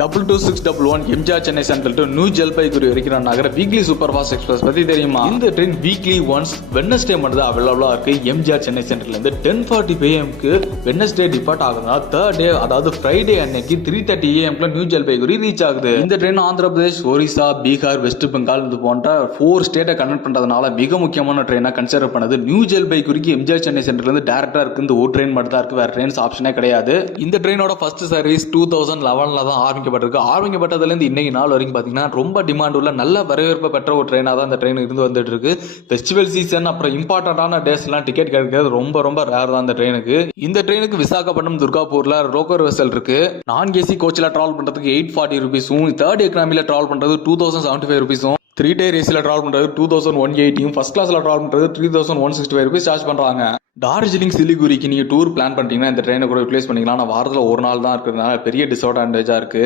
22611 MGR Chennai central to new Jalpaiguri வரைக்கும் நகர weekly super fast express பத்தி தெரியுமா? இந்த ட்ரெயின் வீக்லி ஒன்ஸ் வெட்னஸ்டே மட்டும் தான் அவைலபிளா இருக்கு. எம்ஜிஆர் சென்னை சென்ட்ரல் இருந்து 10:40 PM வெட்னஸ்டே டிபார்ட் ஆகுதுன்னா தேர்ட் டே அதாவது ஃப்ரைடே அன்னைக்கு 3:30 AM நியூ ஜல்பைகுரி ரீச் ஆகுது. இந்த ட்ரெயின் ஆந்திர பிரதேஷ், ஒரிசா, பீகார், வெஸ்ட் பெங்கால் இது போன்ற 4 ஸ்டேட்டை கனெக்ட் பண்றதுனால மிக முக்கியமான ட்ரெயினா கன்சிடர் பண்ணது. நியூ ஜல்பைகுரிக்கு எம்ஜிஆர் சென்னை சென்ட்ரல் இருந்து டைரக்டா இருக்கு. இந்த ஒரு ட்ரெயின் மட்டும் தான் இருக்கு, வேற ட்ரெயின்ஸ் ஆப்ஷனே கிடையாது. இந்த ட்ரெயினோட ஃபர்ஸ்ட் சர்வீஸ் 2011 தான் ஆரம்பிக்கப்பட்டிருக்கு. ஆரம்பிக்கப்பட்டதுல இருந்து இன்னைக்கு நாள் வரைக்கும் பாத்தீங்கன்னா ரொம்ப டிமாண்ட் உள்ள நல்ல வரவேற்பு பெற்ற ஒரு ட்ரெயினா தான் இந்த ட்ரெயின் இருந்து வந்துட்டு இருக்கு. ஃபெஸ்டிவல் சீசன் அப்புறம் இம்பார்ட்டன்டான டேஸ் எல்லாம் டிக்கெட் கிடைக்கிறது ரொம்ப ரொம்ப ரேர் தான் இந்த ட்ரெயினுக்கு. இந்த ட்ரெயினுக்கு விசாகப்பட்டினம், துர்காப்பூர்ல ரோக்கர் வெசல் இருக்கு. நான் ஏசி கோச்ல டிராவல் பண்றதுக்கு 840 ரூபீஸும், தேர்ட் எக்கனாமில டிராவல் பண்றது 2075 ரூபீஸும், 3 டயர் ஏசில டிராவல் பண்றது 2180, ஃபர்ஸ்ட் கிளாஸ்ல டிராவல் பண்றது 3165 ரூபீஸ் சார்ஜ் பண்றாங்க. டார்ஜிலிங், சிலிகுரிக்கு நீங்க டூர் பிளான் பண்ணிட்டீங்கன்னா இந்த ட்ரெயினை கூட ரிப்ளேஸ் பண்ணிக்கலாம். ஆனால் வாரத்தில் ஒரு நாள் தான் இருக்கிறதுனால பெரிய டிஸ்அட்வான்டேஜா இருக்கு.